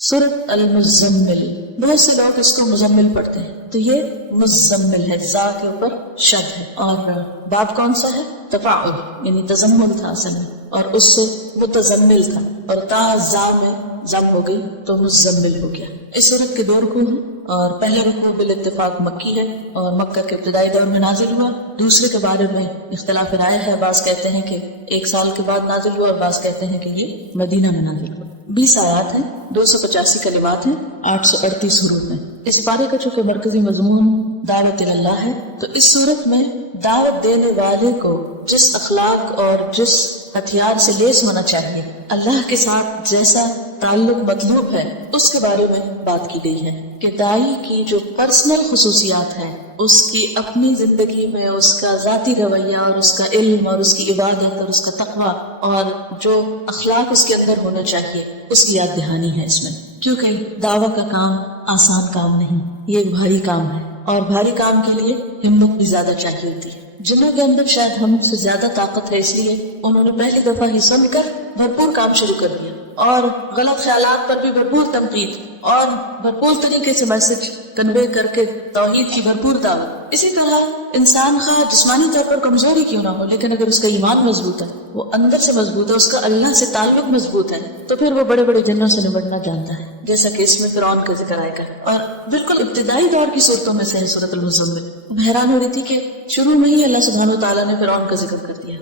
سورۃ المزمل، بہت سے لوگ اس کو مزمل پڑھتے ہیں، تو یہ مزمل ہے، زا کے اوپر شد ہے، اور باب کون سا ہے؟ تفاعل، یعنی تزمل تھا اصل میں، اور اس سے متزمل تھا، اور تا زا میں ضم ہو گئی تو مزمل ہو گیا۔ اس سورت کے 2 رکوع ہیں، اور پہلے رکوع بالاتفاق مکی ہے اور مکہ کے ابتدائی دور میں نازل ہوا۔ دوسرے کے بارے میں اختلاف رائے ہے، بعض کہتے ہیں کہ 1 سال کے بعد نازل ہوا، اور بعض کہتے ہیں کہ یہ مدینہ میں نازل ہوا۔ 20 آیات ہیں، 285 کلمات ہیں، 838 حروف ہیں۔ اس پارے کا چونکہ مرکزی مضمون دعوت اللہ ہے، تو اس صورت میں دعوت دینے والے کو جس اخلاق اور جس ہتھیار سے لیس ہونا چاہیے، اللہ کے ساتھ جیسا تعلق مطلوب ہے، اس کے بارے میں بات کی گئی ہے کہ داعی کی جو پرسنل خصوصیات ہیں، اس کی اپنی زندگی میں اس کا ذاتی رویہ اور اس کا علم اور اس کی عبادت اور اس کا تقویٰ اور جو اخلاق اس کے اندر ہونا چاہیے، اس کی یاد دہانی ہے اس میں، کیونکہ دعویٰ کا کام آسان کام نہیں، یہ ایک بھاری کام ہے، اور بھاری کام کے لیے ہمت بھی زیادہ چاہیے ہوتی ہے۔ جنہوں کے اندر شاید ہم سے زیادہ طاقت ہے، اس لیے انہوں نے پہلی دفعہ ہی سن کر بھرپور کام شروع کر دیا، اور غلط خیالات پر بھی بھرپور تنقید اور بھرپور طریقے سے میسج کنوے کر کے توحید کی بھرپور دعوت۔ اسی طرح انسان خواہ جسمانی طور پر کمزوری کیوں نہ ہو، لیکن اگر اس کا ایمان مضبوط ہے، وہ اندر سے مضبوط ہے، اس کا اللہ سے تعلق مضبوط ہے، تو پھر وہ بڑے بڑے جنوں سے نمٹنا جانتا ہے، جیسا کہ اس میں فرعون کا ذکر آئے گا، اور بالکل ابتدائی دور کی صورتوں میں سے ہے سورۃ المزمل۔ اب حیران ہو رہی تھی کہ شروع میں ہی اللہ سبحانہ وتعالیٰ نے فرعون کا ذکر کر دیا،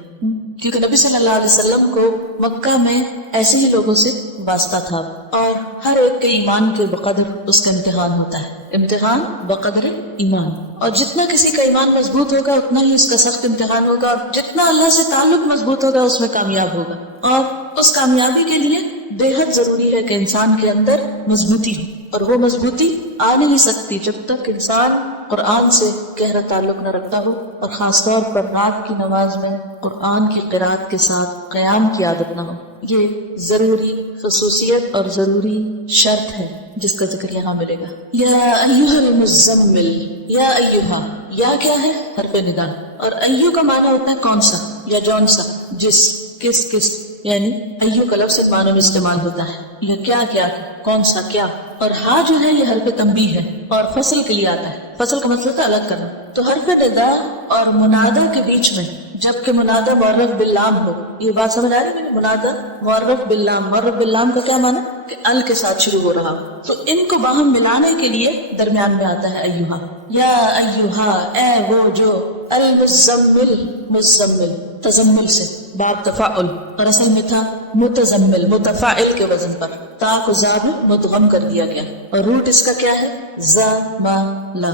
کیونکہ نبی صلی اللہ علیہ وسلم کو مکہ میں ایسے ہی لوگوں سے واسطہ تھا، اور ہر ایک کے ایمان کے بقدر اس کا امتحان ہوتا ہے، امتحان بقدر ایمان، اور جتنا کسی کا ایمان مضبوط ہوگا اتنا ہی اس کا سخت امتحان ہوگا، اور جتنا اللہ سے تعلق مضبوط ہوگا اس میں کامیاب ہوگا، اور اس کامیابی کے لیے بے حد ضروری ہے کہ انسان کے اندر مضبوطی ہو، اور وہ مضبوطی آ نہیں سکتی جب تک انسان قرآن سے گہرا تعلق نہ رکھتا ہو، اور خاص طور پر رات کی نماز میں قرآن کی قرات کے ساتھ قیام کی عادت نہ ہو۔ یہ ضروری خصوصیت اور ضروری شرط ہے جس کا ذکر یہاں ملے گا۔ یا ایھا المزمل، یا ایھا، یا کیا ہے؟ حرف ندا، اور ایھو کا معنی ہوتا ہے کون سا یا جون سا، جس، کس، یعنی ایھو کا لفظ معنی میں استعمال ہوتا ہے، یا کیا، کون سا کیا، اور ہاں جو ہے یہ حرف تنبیہ ہے اور فصل کے لیے آتا ہے۔ فصل کا مطلب ہے الگ کرنا، تو حرف ندا اور منادہ کے بیچ میں جبکہ منادہ معرف باللام ہو، یہ بات سمجھ آ رہی ہے؟ منادہ معرف باللام، معرف باللام کا کیا معنی؟ کہ ال کے ساتھ شروع ہو رہا، تو ان کو باہم ملانے کے لیے درمیان میں آتا ہے ایھا، یا ایھا، اے وہ جو، المزمل، مزمل، تزمل سے باب تفاعل، اور اصل میں تھا متزمل، متفاعل کے وزن پر، تا کو زا میں مدغم کر دیا گیا، اور روٹ اس کا کیا ہے؟ زملا،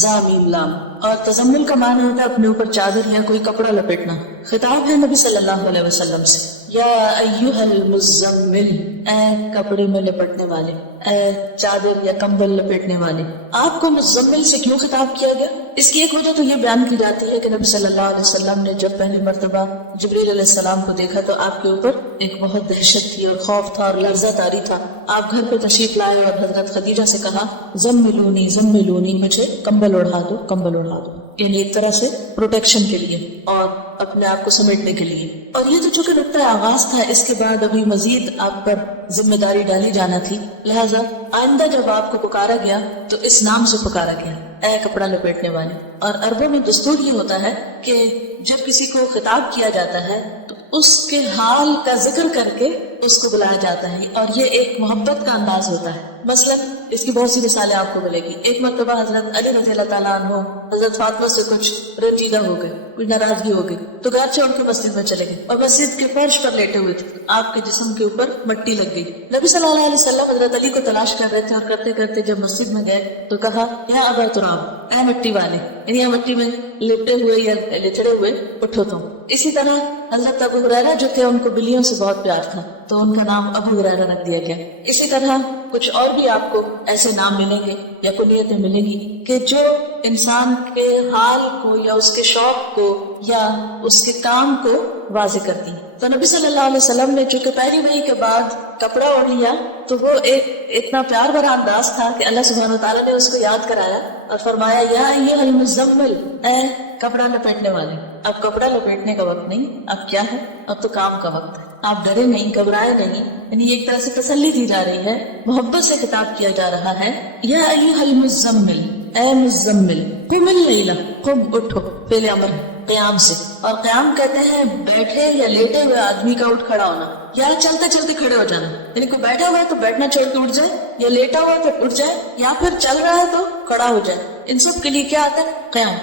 زا میم لام، اور تزمل کا معنی ہوتا ہے اپنے اوپر چادر یا کوئی کپڑا لپیٹنا۔ خطاب ہے نبی صلی اللہ علیہ وسلم سے، یا ایھا المزمل، اے کپڑے میں لپٹنے والے، اے چادر یا کمبل لپیٹنے والے۔ آپ کو مزمل سے کیوں خطاب کیا گیا؟ اس کی ایک وجہ تو یہ بیان کی جاتی ہے کہ نبی صلی اللہ علیہ وسلم نے جب پہلی مرتبہ جبریل علیہ السلام کو دیکھا تو آپ کے اوپر ایک بہت دہشت تھی اور خوف تھا اور لرزہ طاری تھا۔ آپ گھر پہ تشریف لائے اور حضرت خدیجہ سے کہا، زملونی زملونی، مجھے کمبل اڑھا دو، کمبل اڑھا دو، یعنی ایک طرح سے پروٹیکشن کے لیے اور اپنے آپ کو سمیٹنے کے لیے۔ اور یہ تو چونکہ نقطۂ آغاز تھا، اس کے بعد ابھی مزید آپ پر ذمہ داری ڈالی جانا تھی، لہٰذا آئندہ جب آپ کو پکارا گیا تو اس نام سے پکارا گیا، اے کپڑا لپیٹنے والے۔ اور عربوں میں دستور یہ ہوتا ہے کہ جب کسی کو خطاب کیا جاتا ہے تو اس کے حال کا ذکر کر کے اس کو بلایا جاتا ہے، اور یہ ایک محبت کا انداز ہوتا ہے۔ مثلا اس کی بہت سی مثالیں آپ کو ملے گی۔ ایک مرتبہ حضرت علی رضی اللہ تعالیٰ عنہ حضرت فاطمہ سے کچھ رنجیدہ ہو گئے، کچھ ناراضگی ہو گئی، تو گھر چھوڑ کے مسجد میں چلے گئے، اور مسجد کے فرش پر لیٹے ہوئے تھے، آپ کے جسم کے اوپر مٹی لگ گئی۔ نبی صلی اللہ علیہ وسلم حضرت علی کو تلاش کر رہے تھے، اور کرتے کرتے جب مسجد میں گئے تو کہا، یا ابا تراب، اے مٹی والے، یعنی مٹی میں لپٹے ہوئے یا لچڑے ہوئے اٹھو تم۔ اسی طرح حضرت ابو ہریرہ جو تھے، ان کو بلیوں سے بہت پیار تھا تو ان کا نام ابو ہریرہ رکھ دیا گیا۔ اسی طرح کچھ اور بھی آپ کو ایسے نام ملیں گے یا کنیتیں ملیں گی کہ جو انسان کے حال کو یا اس کے شوق کو یا اس کے کام کو واضح کرتی ہیں۔ تو نبی صلی اللہ علیہ وسلم نے چونکہ پہلی وحی کے بعد کپڑا اوڑھ لیا تو وہ ایک اتنا پیار بھرا انداز تھا کہ اللہ سبحانہ وتعالیٰ نے اس کو یاد کرایا اور فرمایا، یا ایھا المزمل، اے کپڑا لپیٹنے والے۔ اب کپڑا لپیٹنے کا وقت نہیں، اب کیا ہے، اب تو کام کا وقت ہے. آپ ڈرے نہیں، گھبرائے نہیں، یعنی ایک طرح سے تسلی دی جا رہی ہے، محبت سے خطاب کیا جا رہا ہے. یا ایھا المزمل، اے مزمل، قم اللیل، قم اٹھو، فعل امر ہے قیام سے. اور قیام کہتے ہیں بیٹھے یا لیٹے ہوئے آدمی کا اٹھ کھڑا ہونا، یا چلتے چلتے کھڑے ہو جانا. یعنی کوئی بیٹھا ہوا ہے تو بیٹھنا چھوڑ کے اٹھ جائے، یا لیٹا ہوا ہے تو اٹھ جائے، یا پھر چل رہا ہے تو کھڑا ہو جائے. ان سب کے لیے کیا آتا ہے؟ قیام.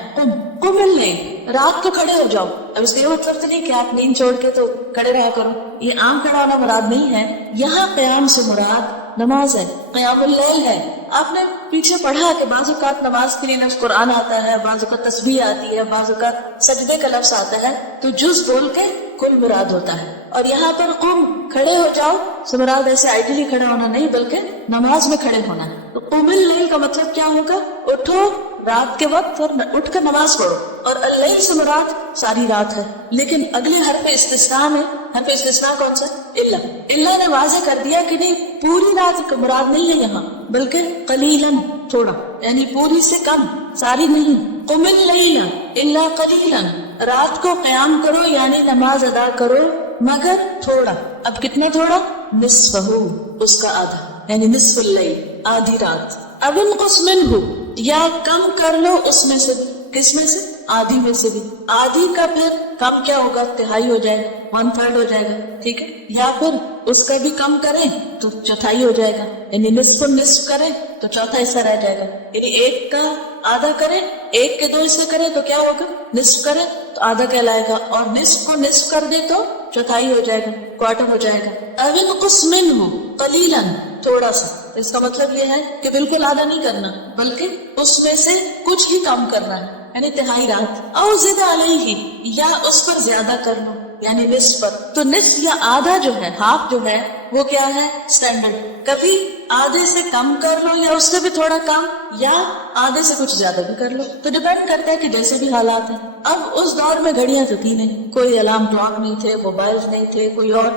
قم اللیل، رات کو کھڑے ہو جاؤ. اب اس کا یہ مطلب تو نہیں کہ آپ نیند چھوڑ کے تو کھڑے رہا کرو، یہ عام کھڑا ہونا مراد نہیں ہے. یہاں قیام سے مراد نماز ہے، قیام اللیل ہے. آپ نے پیچھے پڑھا کہ بعض اوقات نماز کے لیے لفظ قرآن آتا ہے، بعض اوقات تسبیح آتی ہے، بعض اوقات سجدے کا لفظ آتا ہے، تو جز بول کے کل مراد ہوتا ہے. اور یہاں پر قم، کھڑے ہو جاؤ سے مراد ایسے آئیڈیلی کھڑا ہونا نہیں بلکہ نماز میں کھڑے ہونا ہے. تو قم اللیل کا مطلب کیا ہوگا؟ اٹھو رات کے وقت اور اٹھ کر نماز پڑھو. اور اللیل سے مراد ساری رات ہے. لیکن اگلے حرف استثناء میں، حرف استثناء کون سا؟ اللہ نے واضح کر دیا کہ نہیں، پوری رات کا مراد نہیں ہے یہاں بلکہ قلیلاً، تھوڑا، یعنی پوری سے کم، ساری نہیں. قم اللیل الا قلیلاً، رات کو قیام کرو یعنی نماز ادا کرو مگر تھوڑا. اب کتنا تھوڑا؟ نصفہ، اس کا آدھا، یعنی نصف اللیل، آدھی رات. اب انقص منہ، یا کم کر لو اس میں سے. کس میں سے؟ آدھی میں سے بھی. آدھی کا پھر کم کیا ہوگا؟ تہائی ہو جائے گا، 1/3 ہو جائے گا، ٹھیک ہے. یا پھر اس کا بھی کم کریں تو چوتھائی ہو جائے گا، یعنی نصف نصف کریں تو چوتھا حصہ رہ جائے گا. یعنی ایک کا آدھا کریں، ایک کے 2 حصے کریں تو کیا ہوگا؟ نصف کریں تو آدھا کہلائے گا، اور نصف کو نصف کر دے تو چوتھائی ہو جائے گا، کوارٹر ہو جائے گا. اب انقص منہ قلیلاً، تھوڑا سا. اس کا مطلب یہ ہے کہ بالکل آدھا نہیں کرنا بلکہ اس میں سے کچھ ہی کم کرنا ہے، یعنی تہائی رات. او زد علیہ، یا اس پر زیادہ کر لو، یعنی نصف پر. تو نصف یا آدھا جو ہے، ہاف جو ہے، وہ کیا ہے؟ اسٹینڈرڈ. کبھی آدھے سے کم کر لو یا اس سے بھی تھوڑا کم، یا آدھے سے کچھ زیادہ بھی کر لو. تو ڈیپینڈ کرتا ہے کہ جیسے بھی حالات ہیں. اب اس دور میں گھڑیاں تو تھی نہیں، کوئی الارم کلاک نہیں تھے، موبائل نہیں تھے، کوئی اور